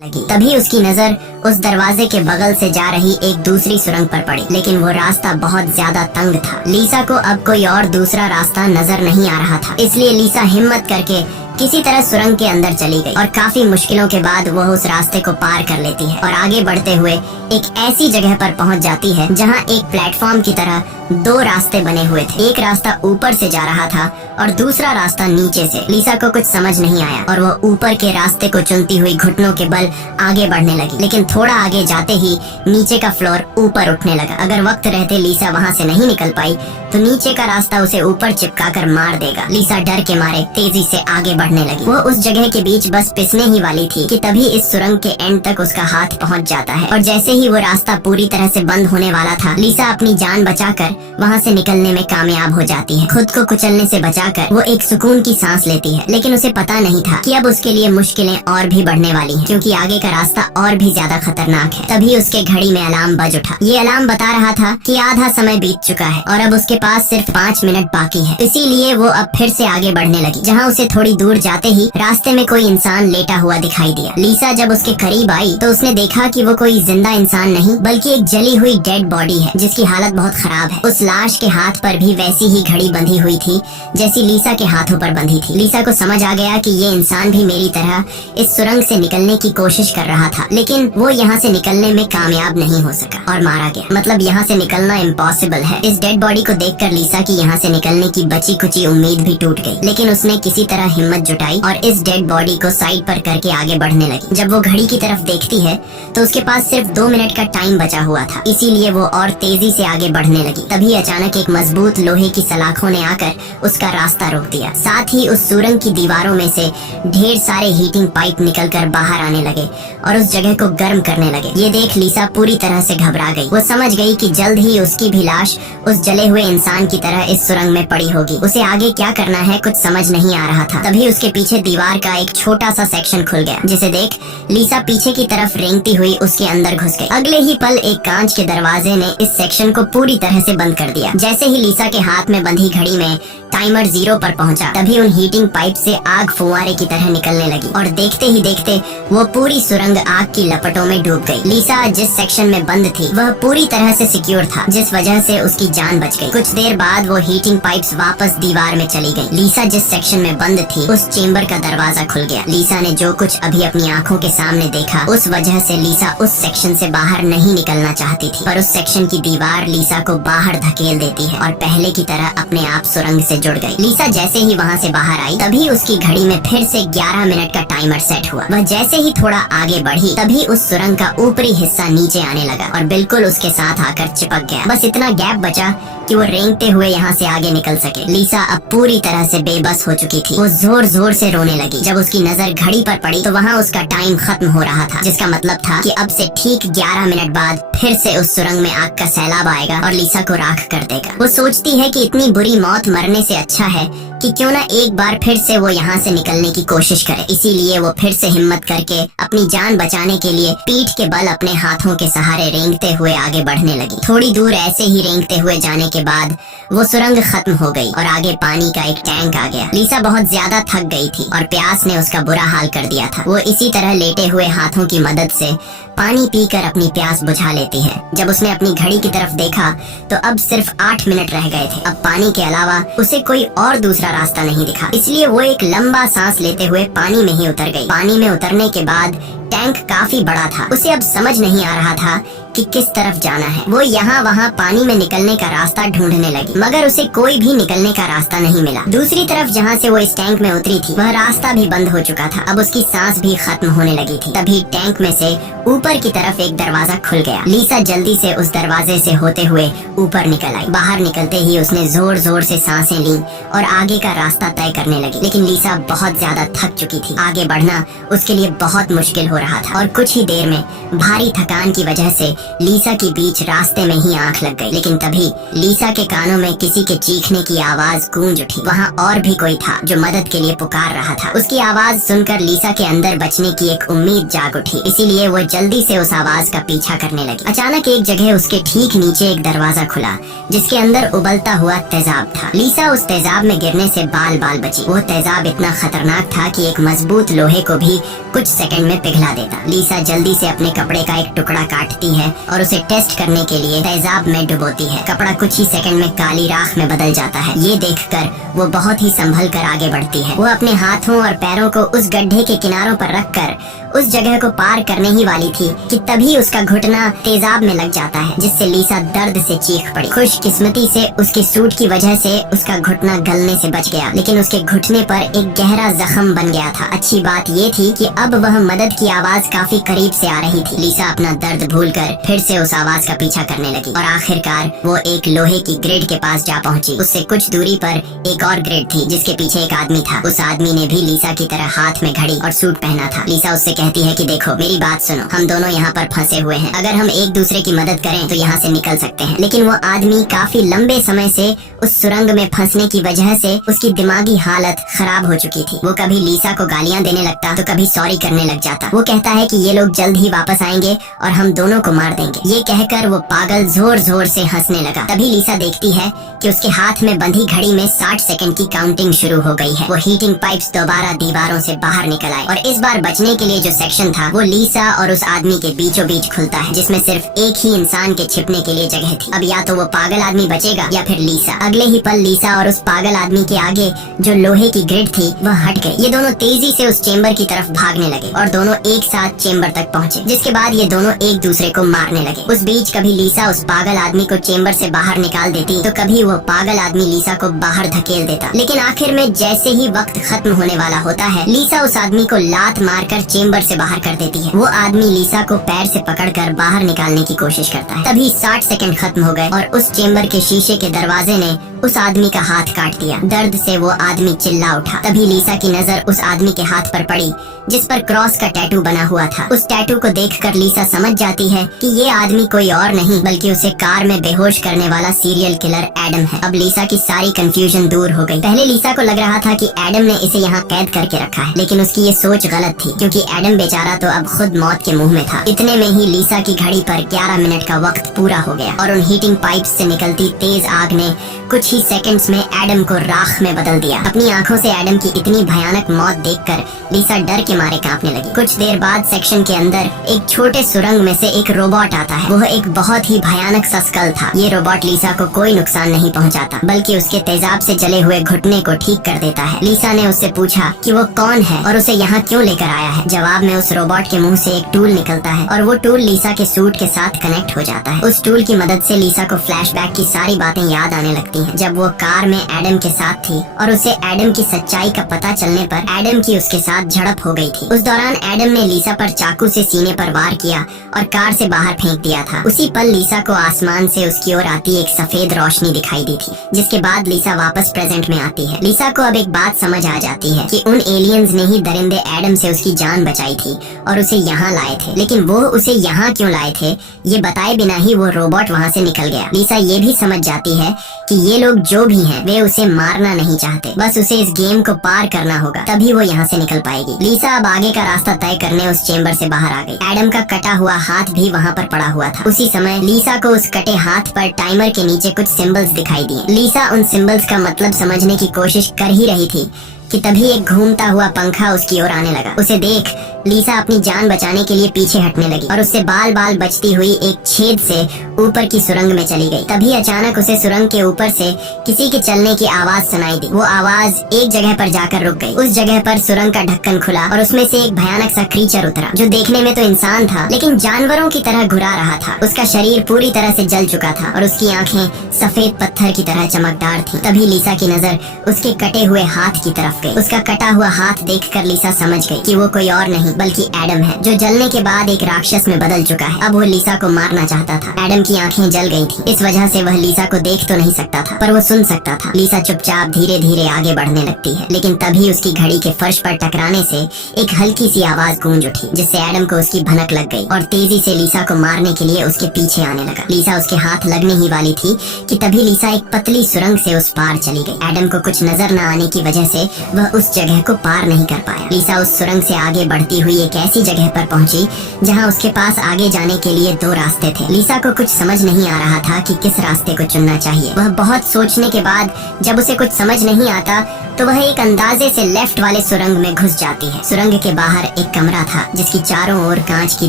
लगी। तभी उसकी नजर उस दरवाजे के बगल से जा रही एक दूसरी सुरंग पर पड़ी, लेकिन वो रास्ता बहुत ज्यादा तंग था। लीसा को अब कोई और दूसरा रास्ता नजर नहीं आ रहा था, इसलिए लीसा हिम्मत करके किसी तरह सुरंग के अंदर चली गई और काफी मुश्किलों के बाद वह उस रास्ते को पार कर लेती है और आगे बढ़ते हुए एक ऐसी जगह पर पहुंच जाती है जहां एक प्लेटफॉर्म की तरह दो रास्ते बने हुए थे। एक रास्ता ऊपर से जा रहा था और दूसरा रास्ता नीचे से। लीसा को कुछ समझ नहीं आया और वह ऊपर के रास्ते को चुनती हुई घुटनों के बल आगे बढ़ने लगी, लेकिन थोड़ा आगे जाते ही नीचे का फ्लोर ऊपर उठने लगा। अगर वक्त रहते लीसा वहाँ से नहीं निकल पाई तो नीचे का रास्ता उसे ऊपर चिपका कर मार देगा। लीसा डर के मारे तेजी से आगे बढ़ने लगी। वो उस जगह के बीच बस पिसने ही वाली थी कि तभी इस सुरंग के एंड तक उसका हाथ पहुंच जाता है और जैसे ही वो रास्ता पूरी तरह से बंद होने वाला था, लीसा अपनी जान बचाकर वहाँ से निकलने में कामयाब हो जाती है। खुद को कुचलने से बचाकर वो एक सुकून की सांस लेती है, लेकिन उसे पता नहीं था कि अब उसके लिए मुश्किलें और भी बढ़ने वाली हैं, क्योंकि आगे का रास्ता और भी ज्यादा खतरनाक है। तभी उसके घड़ी में अलार्म बज उठा। ये अलार्म बता रहा था कि आधा समय बीत चुका है और अब उसके पास सिर्फ 5 मिनट बाकी है। इसीलिए वो अब फिर से आगे बढ़ने लगी, जहाँ उसे थोड़ी दूर जाते ही रास्ते में कोई इंसान लेटा हुआ दिखाई दिया। लीसा जब उसके करीब आई तो उसने देखा कि वो कोई जिंदा इंसान नहीं बल्कि एक जली हुई डेड बॉडी है, जिसकी हालत बहुत खराब है। उस लाश के हाथ पर भी वैसी ही घड़ी बंधी हुई थी जैसी लीसा के हाथों पर बंधी थी। लीसा को समझ आ गया कि ये इंसान भी मेरी तरह इस सुरंग से निकलने की कोशिश कर रहा था, लेकिन वो यहाँ से निकलने में कामयाब नहीं हो सका और मारा गया। मतलब यहाँ से निकलना इम्पॉसिबल है। इस डेड बॉडी को देखकर लीसा की यहाँ से निकलने की बची कुची उम्मीद भी टूट गई, लेकिन उसने किसी तरह हिम्मत जुटाई और इस डेड बॉडी को साइड पर करके आगे बढ़ने लगी। जब वो घड़ी की तरफ देखती है तो उसके पास सिर्फ 2 मिनट का टाइम बचा हुआ था, इसीलिए वो और तेजी से आगे बढ़ने लगी। तभी अचानक एक मजबूत लोहे की सलाखों ने आकर उसका रास्ता रोक दिया। साथ ही उस सुरंग की दीवारों में से ढेर सारे हीटिंग पाइप निकलकर बाहर आने लगे और उस जगह को गर्म करने लगे। ये देख लीसा पूरी तरह से घबरा गई। वो समझ गई कि जल्द ही उसकी भी लाश उस जले हुए इंसान की तरह इस सुरंग में पड़ी होगी। उसे आगे क्या करना है कुछ समझ नहीं आ रहा था। तभी उसके पीछे दीवार का एक छोटा सा सेक्शन खुल गया, जिसे देख लीसा पीछे की तरफ रेंगती हुई उसके अंदर घुस गई। अगले ही पल एक कांच के दरवाजे ने इस सेक्शन को पूरी तरह से बंद कर दिया। जैसे ही लीसा के हाथ में बंधी घड़ी में टाइमर 0 पर पहुंचा, तभी उन हीटिंग पाइप से आग फुवारे की तरह निकलने लगी और देखते ही देखते वो पूरी सुरंग आग की लपटों में डूब गई। लीसा जिस सेक्शन में बंद थी वह पूरी तरह से सिक्योर था, जिस वजह से उसकी जान बच गई। कुछ देर बाद वो हीटिंग पाइप्स वापस दीवार में चली गई। लीसा जिस सेक्शन में बंद थी उस चेम्बर का दरवाजा खुल गया। लीसा ने जो कुछ अभी अपनी आंखों के सामने देखा, उस वजह से लीसा उस सेक्शन से बाहर नहीं निकलना चाहती थी, पर उस सेक्शन की दीवार लीसा को बाहर धकेल देती है और पहले की तरह अपने आप सुरंग से जुड़ गई। लीसा जैसे ही वहाँ से बाहर आई तभी उसकी घड़ी में फिर से 11 मिनट का टाइमर सेट हुआ। वह जैसे ही थोड़ा आगे बढ़ी तभी उस सुरंग का ऊपरी हिस्सा नीचे आने लगा और बिल्कुल उसके साथ आकर चिपक गया। बस इतना गैप बचा कि वो रेंगते हुए यहाँ से आगे निकल सके। लीसा अब पूरी तरह से बेबस हो चुकी थी। वो जोर जोर से रोने लगी। जब उसकी नजर घड़ी पर पड़ी तो वहाँ उसका टाइम खत्म हो रहा था, जिसका मतलब था कि अब से ठीक 11 मिनट बाद फिर से उस सुरंग में आग का सैलाब आएगा और लीसा को राख कर देगा। वो सोचती है कि इतनी बुरी मौत मरने से अच्छा है कि क्यों ना एक बार फिर से वो यहाँ से निकलने की कोशिश करे। इसीलिए वो फिर से हिम्मत करके अपनी जान बचाने के लिए पीठ के बल अपने हाथों के सहारे रेंगते हुए आगे बढ़ने लगी। थोड़ी दूर ऐसे ही रेंगते हुए जाने के बाद वो सुरंग खत्म हो गई और आगे पानी का एक टैंक आ गया। लीसा बहुत ज्यादा थक गई थी और प्यास ने उसका बुरा हाल कर दिया था। वो इसी तरह लेटे हुए हाथों की मदद से पानी पीकर अपनी प्यास बुझा लेती है। जब उसने अपनी घड़ी की तरफ देखा तो अब सिर्फ 8 मिनट रह गए थे। अब पानी के अलावा उसे कोई और दूसरा रास्ता नहीं दिखा, इसलिए वो एक लंबा सांस लेते हुए पानी में ही उतर गई। पानी में उतरने के बाद टैंक काफी बड़ा था। उसे अब समझ नहीं आ रहा था कि किस तरफ जाना है। वो यहाँ वहाँ पानी में निकलने का रास्ता ढूंढने लगी, मगर उसे कोई भी निकलने का रास्ता नहीं मिला। दूसरी तरफ जहाँ से वो इस टैंक में उतरी थी वह रास्ता भी बंद हो चुका था। अब उसकी सांस भी खत्म होने लगी थी। तभी टैंक में से ऊपर की तरफ एक दरवाजा खुल गया। लीसा जल्दी से उस दरवाजे से होते हुए ऊपर निकल आई। बाहर निकलते ही उसने जोर जोर से सांसें ली और आगे का रास्ता तय करने लगी, लेकिन लीसा बहुत ज्यादा थक चुकी थी। आगे बढ़ना उसके लिए बहुत मुश्किल हो रहा था और कुछ ही देर में भारी थकान की वजह से लीसा की बीच रास्ते में ही आंख लग गई। लेकिन तभी लीसा के कानों में किसी के चीखने की आवाज गूंज उठी। वहाँ और भी कोई था जो मदद के लिए पुकार रहा था। उसकी आवाज सुनकर लीसा के अंदर बचने की एक उम्मीद जाग उठी, इसीलिए वो जल्दी से उस आवाज का पीछा करने लगी। अचानक एक जगह उसके ठीक नीचे एक दरवाजा खुला जिसके अंदर उबलता हुआ तेजाब था। लीसा उस तेजाब में गिरने से बाल बाल बची। वो तेजाब इतना खतरनाक था कि एक मजबूत लोहे को भी कुछ सेकंड में पिघला बुझा देता। लीसा जल्दी से अपने कपड़े का एक टुकड़ा काटती है और उसे टेस्ट करने के लिए तेजाब में डुबोती है। कपड़ा कुछ ही सेकंड में काली राख में बदल जाता है। ये देखकर वो बहुत ही संभल कर आगे बढ़ती है। वो अपने हाथों और पैरों को उस गड्ढे के किनारों पर रखकर उस जगह को पार करने ही वाली थी कि तभी उसका घुटना तेजाब में लग जाता है, जिससे लीसा दर्द से चीख पड़ी। खुशकिस्मती से उसके सूट की वजह से उसका घुटना गलने से बच गया, लेकिन उसके घुटने पर एक गहरा जख्म बन गया था। अच्छी बात ये थी कि अब वह मदद की आवाज काफी करीब से आ रही थी। लीसा अपना दर्द भूलकर फिर से उस आवाज का पीछा करने लगी और आखिरकार वो एक लोहे की ग्रिड के पास जा पहुंची। उससे कुछ दूरी पर एक और ग्रिड थी जिसके पीछे एक आदमी था। उस आदमी ने भी लीसा की तरह हाथ में घड़ी और सूट पहना था। लीसा उससे कहती है कि देखो मेरी बात सुनो, हम दोनों यहाँ पर फंसे हुए हैं। अगर हम एक दूसरे की मदद करें तो यहाँ से निकल सकते हैं। लेकिन वो आदमी काफी लंबे समय से उस सुरंग में फंसने की वजह से उसकी दिमागी हालत खराब हो चुकी थी। वो कभी लीसा को गालियाँ देने लगता तो कभी सॉरी करने लग जाता। वो कहता है कि ये लोग जल्द ही वापस आएंगे और हम दोनों को मार देंगे। ये कहकर वो पागल जोर जोर से हंसने लगा। तभी लीसा देखती है कि उसके हाथ में बंधी घड़ी में 60 सेकंड की काउंटिंग शुरू हो गई है। वो हीटिंग पाइप्स दोबारा दीवारों से बाहर निकल आए और इस बार बचने के लिए जो सेक्शन था वो लीसा और उस आदमी के बीचों बीच खुलता है, जिसमें सिर्फ एक ही इंसान के छिपने के लिए जगह थी। अब या तो वो पागल आदमी बचेगा या फिर लीसा। अगले ही पल लीसा और उस पागल आदमी के आगे जो लोहे की ग्रिड थी वह हट गई। ये दोनों तेजी से उस चेम्बर की तरफ भागने लगे और दोनों एक साथ चेम्बर तक पहुँचे, जिसके बाद ये दोनों एक दूसरे को मारने लगे। उस बीच कभी लीसा उस पागल आदमी को चेम्बर से बाहर निकाल देती तो कभी वो पागल आदमी लीसा को बाहर धकेल देता। लेकिन आखिर में जैसे ही वक्त खत्म होने वाला होता है, लीसा उस आदमी को लात मारकर चेम्बर से बाहर कर देती है। वो आदमी लीसा को पैर से पकड़कर बाहर निकालने की कोशिश करता है। तभी 60 सेकंड खत्म हो गए और उस चेम्बर के शीशे के दरवाजे ने उस आदमी का हाथ काट दिया। दर्द से वो आदमी चिल्ला उठा। तभी लीसा की नजर उस आदमी के हाथ पर पड़ी जिस पर क्रॉस का टैटू बना हुआ था। उस टैटू को देखकर लीसा समझ जाती है कि ये आदमी कोई और नहीं बल्कि उसे कार में बेहोश करने वाला सीरियल किलर एडम है। अब लीसा की सारी कंफ्यूजन दूर हो गई। पहले लीसा को लग रहा था कि एडम ने इसे यहाँ कैद करके रखा है, लेकिन उसकी ये सोच गलत थी क्योंकि एडम बेचारा तो अब खुद मौत के मुंह में था। इतने में ही लीसा की घड़ी पर 11 मिनट का वक्त पूरा हो गया और उन हीटिंग पाइप्स से निकलती तेज आग ने कुछ ही सेकंड्स में एडम को राख में बदल दिया। अपनी आंखों से एडम की इतनी भयानक मौत देखकर लीसा डर के मारे कांपने लगी। कुछ देर बाद सेक्शन के अंदर एक छोटे सुरंग में से एक रोबोट आता है। वह एक बहुत ही भयानक सा स्कल था। ये रोबोट लीसा को कोई नुकसान नहीं पहुंचाता बल्कि उसके तेजाब से जले हुए घुटने को ठीक कर देता है। लीसा ने उससे पूछा कि वो कौन है और उसे यहाँ क्यों लेकर आया है। जवाब में उस रोबोट के मुंह से एक टूल निकलता है और वो टूल लीसा के सूट के साथ कनेक्ट हो जाता है। उस टूल की मदद से लीसा को फ्लैशबैक की सारी बातें याद आने लगती हैं, जब वो कार में एडम के साथ थी और उसे एडम की सच्चाई का पता चलने पर एडम की उसके साथ झड़प हो गई थी। उस दौरान एडम ने लीसा पर चाकू से सीने पर वार किया और कार से बाहर फेंक दिया था। उसी पल लीसा को आसमान से उसकी ओर आती एक सफेद रोशनी दिखाई दी थी, जिसके बाद लीसा वापस प्रेजेंट में आती है। लीसा को अब एक बात समझ आ जाती है कि उन एलियंस ने ही दरिंदे एडम से उसकी जान बचाई थी और उसे यहाँ लाए थे। लेकिन वो उसे यहाँ क्यों लाए थे ये बताए बिना ही वो रोबोट वहाँ से निकल गया। लीसा ये भी समझ जाती है कि ये लोग जो भी हैं वे उसे मारना नहीं चाहते, बस उसे इस गेम को पार करना होगा, तभी वो यहाँ से निकल पाएगी। लीसा अब आगे का रास्ता तय करने उस चेम्बर से बाहर आ गई। एडम का कटा हुआ हाथ भी वहाँ पर पड़ा हुआ था। उसी समय लीसा को उस कटे हाथ पर टाइमर के नीचे कुछ सिंबल्स दिखाई दिए। लीसा उन सिंबल्स का मतलब समझने की कोशिश कर ही रही थी कि तभी एक घूमता हुआ पंखा उसकी ओर आने लगा। उसे देख लीसा अपनी जान बचाने के लिए पीछे हटने लगी और उससे बाल बाल बचती हुई एक छेद से ऊपर की सुरंग में चली गई। तभी अचानक उसे सुरंग के ऊपर से किसी के चलने की आवाज सुनाई दी। वो आवाज एक जगह पर जाकर रुक गई। उस जगह पर सुरंग का ढक्कन खुला और उसमें से एक भयानक सा क्रीचर उतरा, जो देखने में तो इंसान था लेकिन जानवरों की तरह घुरा रहा था। उसका शरीर पूरी तरह से जल चुका था और उसकी आंखें सफेद पत्थर की तरह चमकदार थी। तभी लीसा की नजर उसके कटे हुए हाथ की तरफ गई। उसका कटा हुआ हाथ देखकर लीसा समझ गई कि वो कोई और नहीं बल्कि एडम है, जो जलने के बाद एक राक्षस में बदल चुका है। अब वो लीसा को मारना चाहता था। एडम की आंखें जल गई थी, इस वजह से वह लीसा को देख तो नहीं सकता था पर वो सुन सकता था। लीसा चुपचाप धीरे धीरे आगे बढ़ने लगती है, लेकिन तभी उसकी घड़ी के फर्श पर टकराने से एक हल्की सी आवाज गूंज उठी, जिससे एडम को उसकी भनक लग गई और तेजी से लीसा को मारने के लिए उसके पीछे आने लगा। लीसा उसके हाथ लगने ही वाली थी कि तभी लीसा एक पतली सुरंग से उस पार चली गई। एडम को कुछ नजर न आने की वजह से वह उस जगह को पार नहीं कर पाया। लीसा उस सुरंग से आगे बढ़ती हुई हुई एक ऐसी जगह पर पहुंची जहां उसके पास आगे जाने के लिए 2 रास्ते थे। लीसा को कुछ समझ नहीं आ रहा था कि किस रास्ते को चुनना चाहिए। वह बहुत सोचने के बाद जब उसे कुछ समझ नहीं आता तो वह एक अंदाजे से लेफ्ट वाले सुरंग में घुस जाती है। सुरंग के बाहर एक कमरा था जिसकी चारों ओर कांच की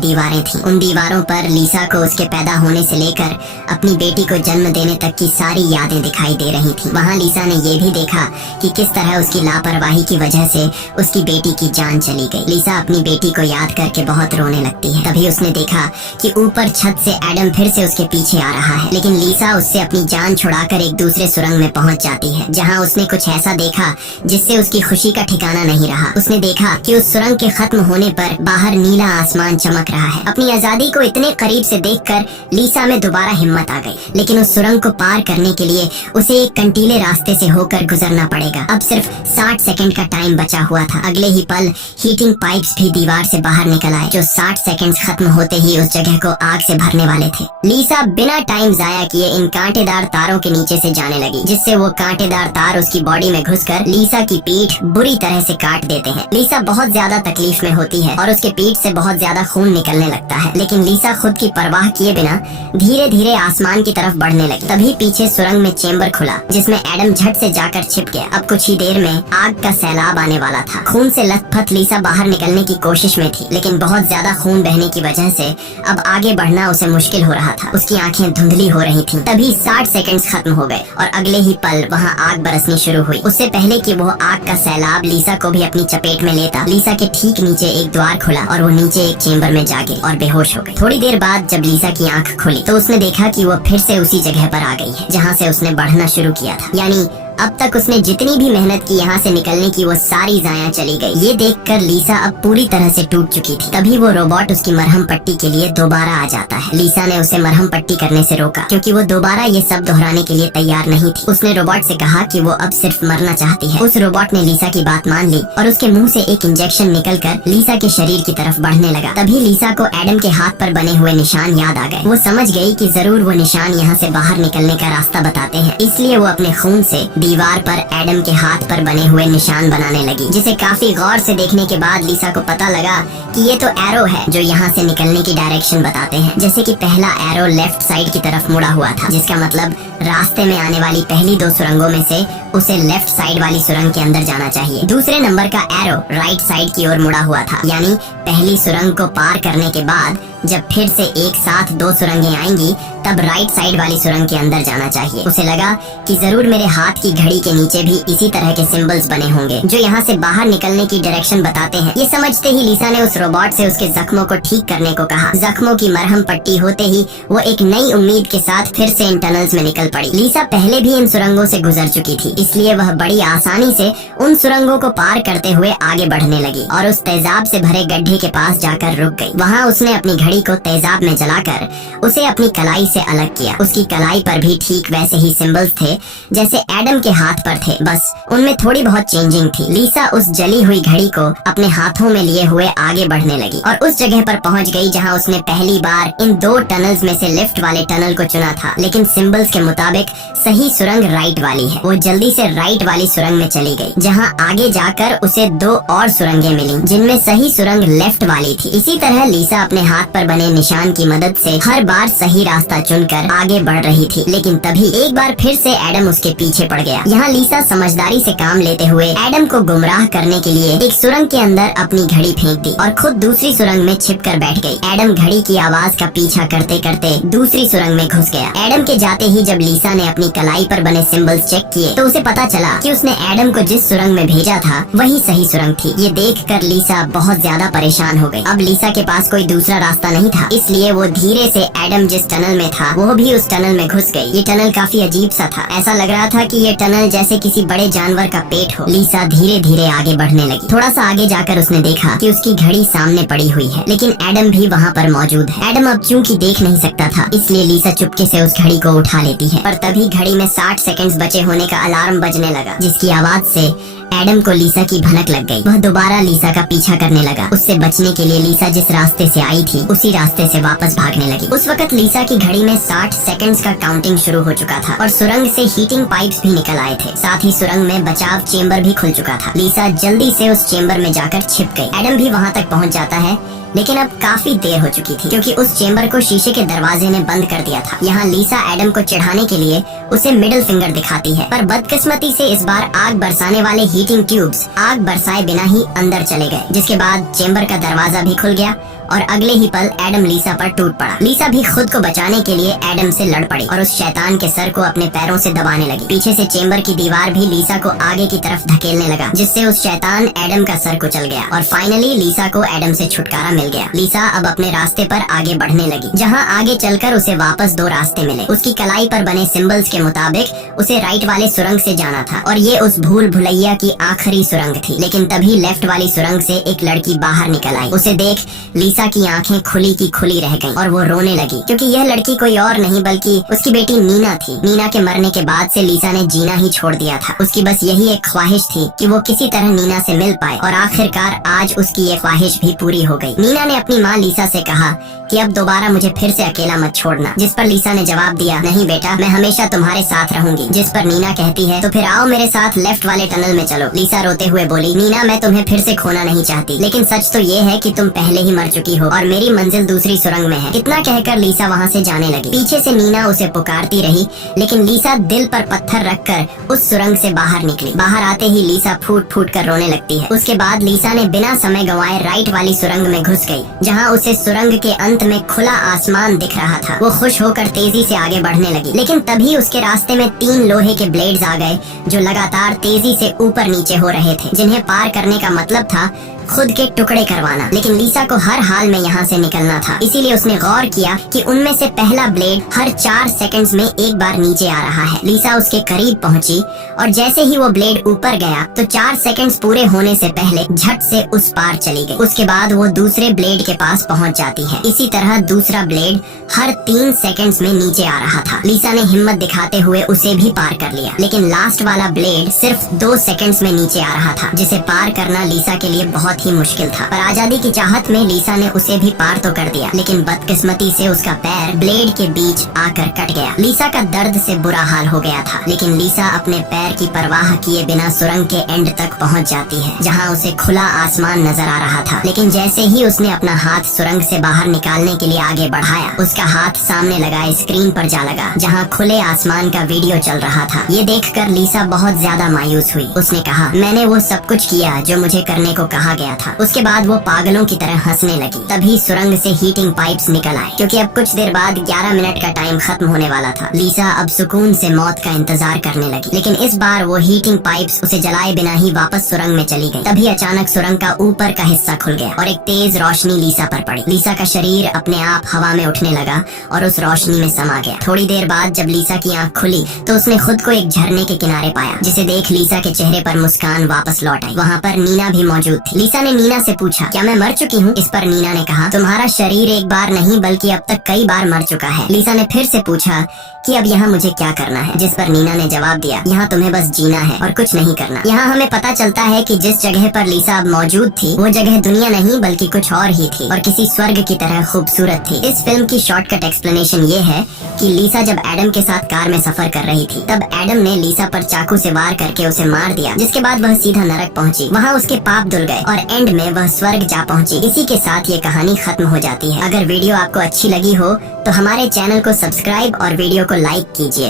दीवारें थीं। उन दीवारों पर लीसा को उसके पैदा होने से लेकर अपनी बेटी को जन्म देने तक की सारी यादें दिखाई दे रही थीं। वहाँ लीसा ने ये भी देखा कि किस तरह उसकी लापरवाही की वजह से उसकी बेटी की जान चली गई। लीसा अपनी बेटी को याद करके बहुत रोने लगती है। तभी उसने देखा कि ऊपर छत से एडम फिर से उसके पीछे आ रहा है, लेकिन लीसा उससे अपनी जान छुड़ाकर एक दूसरे सुरंग में पहुंच जाती है जहां उसने कुछ ऐसा देखा जिससे उसकी खुशी का ठिकाना नहीं रहा। उसने देखा कि उस सुरंग के खत्म होने पर बाहर नीला आसमान चमक रहा है। अपनी आजादी को इतने करीब से देखकर लीसा में दोबारा हिम्मत आ गई, लेकिन उस सुरंग को पार करने के लिए उसे एक कंटीले रास्ते से होकर गुजरना पड़ेगा। अब सिर्फ 60 सेकंड का टाइम बचा हुआ था। अगले ही पल हीटिंग पाइप्स भी दीवार से बाहर निकल आए जो 60 सेकंड खत्म होते ही उस जगह को आग से भरने वाले थे। लीसा बिना टाइम जाया किए इन कांटेदार तारों के नीचे से जाने लगी, जिससे वो कांटेदार तार उसकी बॉडी में घुसकर लीसा की पीठ बुरी तरह से काट देते हैं। लीसा बहुत ज्यादा तकलीफ में होती है और उसके पीठ से बहुत ज्यादा खून निकलने लगता है, लेकिन लीसा खुद की परवाह किए बिना धीरे धीरे आसमान की तरफ बढ़ने लगी। तभी पीछे सुरंग में चेम्बर खुला जिसमें एडम झट से जाकर छिप गया। अब कुछ ही देर में आग का सैलाब आने वाला था। खून से लथपथ लीसा बाहर निकलने की कोशिश में थी, लेकिन बहुत ज्यादा खून बहने की वजह से अब आगे बढ़ना उसे मुश्किल हो रहा था। उसकी आंखें धुंधली हो रही थीं। तभी 60 सेकंड खत्म हो गए और अगले ही पल वहाँ आग बरसनी शुरू हुई। उससे पहले कि वो आग का सैलाब लीसा को भी अपनी चपेट में लेता, लीसा के ठीक नीचे एक द्वार खुला और वो नीचे एक चेम्बर में जा गिरी और बेहोश हो गई। थोड़ी देर बाद जब लीसा की आंख खुली तो उसने देखा कि वो फिर से उसी जगह पर आ गई है जहाँ से उसने बढ़ना शुरू किया था। यानी अब तक उसने जितनी भी मेहनत की यहाँ से निकलने की वो सारी जाया चली गई। ये देखकर लीसा अब पूरी तरह से टूट चुकी थी। तभी वो रोबोट उसकी मरहम पट्टी के लिए दोबारा आ जाता है। लीसा ने उसे मरहम पट्टी करने से रोका क्योंकि वो दोबारा ये सब दोहराने के लिए तैयार नहीं थी। उसने रोबोट से कहा कि वो अब सिर्फ मरना चाहती है। उस रोबोट ने लीसा की बात मान ली और उसके मुंह से एक इंजेक्शन निकलकर लीसा के शरीर की तरफ बढ़ने लगा। तभी लीसा को एडम के हाथ पर बने हुए निशान याद आ गए। वो समझ गई कि जरूर वो निशान यहाँ से बाहर निकलने का रास्ता बताते हैं, इसलिए वो अपने खून से दीवार पर एडम के हाथ पर बने हुए निशान बनाने लगी, जिसे काफी गौर से देखने के बाद लीसा को पता लगा कि ये तो एरो है जो यहाँ से निकलने की डायरेक्शन बताते हैं। जैसे कि पहला एरो लेफ्ट साइड की तरफ मुड़ा हुआ था, जिसका मतलब रास्ते में आने वाली पहली 2 सुरंगों में से उसे लेफ्ट साइड वाली सुरंग के अंदर जाना चाहिए। दूसरे नंबर का एरो राइट साइड की ओर मुड़ा हुआ था, यानी पहली सुरंग को पार करने के बाद जब फिर से एक साथ 2 सुरंगें आएंगी तब राइट साइड वाली सुरंग के अंदर जाना चाहिए। उसे लगा कि जरूर मेरे हाथ की घड़ी के नीचे भी इसी तरह के सिंबल्स बने होंगे जो यहाँ से बाहर निकलने की डायरेक्शन बताते हैं। ये समझते ही लीसा ने उस रोबोट से उसके जख्मों को ठीक करने को कहा। जख्मों की मरहम पट्टी होते ही वो एक नई उम्मीद के साथ फिर से इन टनल्स में निकल पड़ी। लीसा पहले भी इन सुरंगों से गुजर चुकी थी, इसलिए वह बड़ी आसानी से उन सुरंगों को पार करते हुए आगे बढ़ने लगी और उस तेजाब से भरे गड्ढे के पास जाकर रुक गई। वहाँ उसने अपनी घड़ी को तेजाब में जलाकर उसे अपनी कलाई से अलग किया। उसकी कलाई पर भी ठीक वैसे ही सिंबल्स थे जैसे एडम के हाथ पर थे, बस उनमें थोड़ी बहुत चेंजिंग थी। लीसा उस जली हुई घड़ी को अपने हाथों में लिए हुए आगे बढ़ने लगी और उस जगह पर पहुंच गई जहां उसने पहली बार इन 2 टनल्स में से लेफ्ट वाले टनल को चुना था, लेकिन सिंबल्स के मुताबिक सही सुरंग राइट वाली है। वो जल्दी से राइट वाली सुरंग में चली गई, जहां आगे जाकर उसे 2 और सुरंगें मिली जिनमें सही सुरंग लेफ्ट वाली थी। इसी तरह लीसा अपने हाथ पर बने निशान की मदद से हर बार सही रास्ता चुनकर आगे बढ़ रही थी, लेकिन तभी एक बार फिर से एडम उसके पीछे पड़ गया। यहाँ लीसा समझदारी से काम लेते हुए एडम को गुमराह करने के लिए एक सुरंग के अंदर अपनी घड़ी फेंक दी और खुद दूसरी सुरंग में छिपकर बैठ गई। एडम घड़ी की आवाज का पीछा करते करते दूसरी सुरंग में घुस गया। एडम के जाते ही जब लीसा ने अपनी कलाई पर बने सिंबल्स चेक किए तो उसे पता चला कि उसने एडम को जिस सुरंग में भेजा था वही सही सुरंग थी। ये देखकर लीसा बहुत ज्यादा परेशान हो गई। अब लीसा के पास कोई दूसरा रास्ता नहीं था, इसलिए वो धीरे से एडम जिस टनल में था वो भी उस टनल में घुस गई। ये टनल काफी अजीब सा था। ऐसा लग रहा था कि ये टनल जैसे किसी बड़े जानवर का पेट हो। लीसा धीरे धीरे आगे बढ़ने लगी। थोड़ा सा आगे जाकर उसने देखा कि उसकी घड़ी सामने पड़ी हुई है, लेकिन एडम भी वहाँ पर मौजूद है। एडम अब चूंकि देख नहीं सकता था, इसलिए लीसा चुपके से उस घड़ी को उठा लेती है। पर तभी घड़ी में 60 सेकंड्स बचे होने का अलार्म बजने लगा, जिसकी आवाज से एडम को लीसा की भनक लग गई। वह दोबारा लीसा का पीछा करने लगा। उससे बचने के लिए लीसा जिस रास्ते से आई थी उसी रास्ते से वापस भागने लगी। उस वक्त लीसा की घड़ी में 60 सेकंड्स का काउंटिंग शुरू हो चुका था और सुरंग से हीटिंग पाइप्स भी निकल आए थे। साथ ही सुरंग में बचाव चेम्बर भी खुल चुका था। लीसा जल्दी से उस चेम्बर में जाकर छिप गई। एडम भी वहाँ तक पहुँच जाता है, लेकिन अब काफी देर हो चुकी थी क्योंकि उस चेम्बर को शीशे के दरवाजे ने बंद कर दिया था। यहाँ लीसा एडम को चिढ़ाने के लिए उसे मिडिल फिंगर दिखाती है, पर बदकिस्मती से इस बार आग बरसाने वाले हीटिंग ट्यूब्स आग बरसाए बिना ही अंदर चले गए, जिसके बाद चेम्बर का दरवाजा भी खुल गया और अगले ही पल एडम लीसा पर टूट पड़ा। लीसा भी खुद को बचाने के लिए एडम से लड़ पड़ी और उस शैतान के सर को अपने पैरों से दबाने लगी। पीछे से चेम्बर की दीवार भी लीसा को आगे की तरफ धकेलने लगा, जिससे उस शैतान एडम का सर कुचल गया और फाइनली लीसा को एडम से छुटकारा मिल गया। लीसा अब अपने रास्ते पर आगे बढ़ने लगी, जहाँ आगे चलकर उसे वापस 2 रास्ते मिले। उसकी कलाई पर बने सिंबल्स के मुताबिक उसे राइट वाले सुरंग से जाना था और ये उस भूल भुलैया की आखिरी सुरंग थी। लेकिन तभी लेफ्ट वाली सुरंग से एक लड़की बाहर निकल आई। उसे देख लीसा की आंखें खुली की खुली रह गईं और वो रोने लगी, क्योंकि यह लड़की कोई और नहीं बल्कि उसकी बेटी नीना थी। नीना के मरने के बाद से लीसा ने जीना ही छोड़ दिया था। उसकी बस यही एक ख्वाहिश थी कि वो किसी तरह नीना से मिल पाए और आखिरकार आज उसकी ये ख्वाहिश भी पूरी हो गई। नीना ने अपनी माँ लीसा से कहा कि अब दोबारा मुझे फिर से अकेला मत छोड़ना, जिस पर लीसा ने जवाब दिया, नहीं बेटा, मैं हमेशा तुम्हारे साथ रहूंगी। जिस पर नीना कहती है, तो फिर आओ मेरे साथ लेफ्ट वाले टनल में चलो। लीसा रोते हुए बोली, नीना, मैं तुम्हें फिर से खोना नहीं चाहती, लेकिन सच तो ये है कि तुम पहले ही मर चुकी हो और मेरी मंजिल दूसरी सुरंग में है। इतना कहकर लीसा वहाँ से जाने लगी। पीछे से नीना उसे पुकारती रही, लेकिन लीसा दिल पर पत्थर रखकर उस सुरंग से बाहर निकली। बाहर आते ही लीसा फूट फूट कर रोने लगती है। उसके बाद लीसा ने बिना समय गंवाए राइट वाली सुरंग में घुस गई, जहाँ उसे सुरंग के अंत में खुला आसमान दिख रहा था। वो खुश होकर तेजी से आगे बढ़ने लगी, लेकिन तभी उसके रास्ते में 3 लोहे के ब्लेड्स आ गए जो लगातार तेजी से ऊपर नीचे हो रहे थे, जिन्हें पार करने का मतलब था खुद के टुकड़े करवाना। लेकिन लीसा को हर हाल में यहाँ से निकलना था, इसीलिए उसने गौर किया कि उनमें से पहला ब्लेड हर 4 सेकंड्स में एक बार नीचे आ रहा है। लीसा उसके करीब पहुँची और जैसे ही वो ब्लेड ऊपर गया तो 4 सेकंड्स पूरे होने से पहले झट से उस पार चली गई। उसके बाद वो दूसरे ब्लेड के पास पहुँच जाती है। इसी तरह दूसरा ब्लेड हर 3 सेकंड्स में नीचे आ रहा था। लीसा ने हिम्मत दिखाते हुए उसे भी पार कर लिया, लेकिन लास्ट वाला ब्लेड सिर्फ 2 सेकंड्स में नीचे आ रहा था, जिसे पार करना लीसा के लिए बहुत ही मुश्किल था। पर आजादी की चाहत में लीसा ने उसे भी पार तो कर दिया, लेकिन बदकिस्मती से उसका पैर ब्लेड के बीच आकर कट गया। लीसा का दर्द से बुरा हाल हो गया था, लेकिन लीसा अपने पैर की परवाह किए बिना सुरंग के एंड तक पहुंच जाती है, जहां उसे खुला आसमान नजर आ रहा था। लेकिन जैसे ही उसने अपना हाथ सुरंग से बाहर निकालने के लिए आगे बढ़ाया, उसका हाथ सामने लगाए स्क्रीन पर जा लगा, जहां खुले आसमान का वीडियो चल रहा था। ये देखकर लीसा बहुत ज्यादा मायूस हुई। उसने कहा, मैंने वो सब कुछ किया जो मुझे करने को कहा गया था। उसके बाद वो पागलों की तरह हंसने लगी। तभी सुरंग से हीटिंग पाइप्स निकल आए, क्योंकि अब कुछ देर बाद 11 मिनट का टाइम खत्म होने वाला था। लीसा अब सुकून से मौत का इंतजार करने लगी, लेकिन इस बार वो हीटिंग पाइप्स उसे जलाए बिना ही वापस सुरंग में चली गई। तभी अचानक सुरंग का ऊपर का हिस्सा खुल गया और एक तेज रोशनी लीसा पर पड़ी। लीसा का शरीर अपने आप हवा में उठने लगा और उस रोशनी में समा गया। थोड़ी देर बाद जब लीसा की आंख खुली तो उसने खुद को एक झरने के किनारे पाया, जिसे देख लीसा के चेहरे पर मुस्कान वापस लौट आई। वहाँ पर नीना भी मौजूद थी। लीसा ने नीना से पूछा, क्या मैं मर चुकी हूँ? इस पर नीना ने कहा, तुम्हारा शरीर एक बार नहीं बल्कि अब तक कई बार मर चुका है। लीसा ने फिर से पूछा कि अब यहाँ मुझे क्या करना है? जिस पर नीना ने जवाब दिया, यहाँ तुम्हें बस जीना है और कुछ नहीं करना। यहाँ हमें पता चलता है कि जिस जगह पर लीसा अब मौजूद थी वो जगह दुनिया नहीं बल्कि कुछ और ही थी और किसी स्वर्ग की तरह खूबसूरत थी। इस फिल्म की शॉर्टकट एक्सप्लेनेशन ये है कि लीसा जब एडम के साथ कार में सफर कर रही थी, तब एडम ने लीसा पर चाकू से वार करके उसे मार दिया, जिसके बाद वह सीधा नरक पहुंची। वहाँ उसके पाप धुल गए और एंड में वह स्वर्ग जा पहुंची। इसी के साथ ये कहानी खत्म हो जाती है। अगर वीडियो आपको अच्छी लगी हो तो हमारे चैनल को सब्सक्राइब और वीडियो को लाइक कीजिए।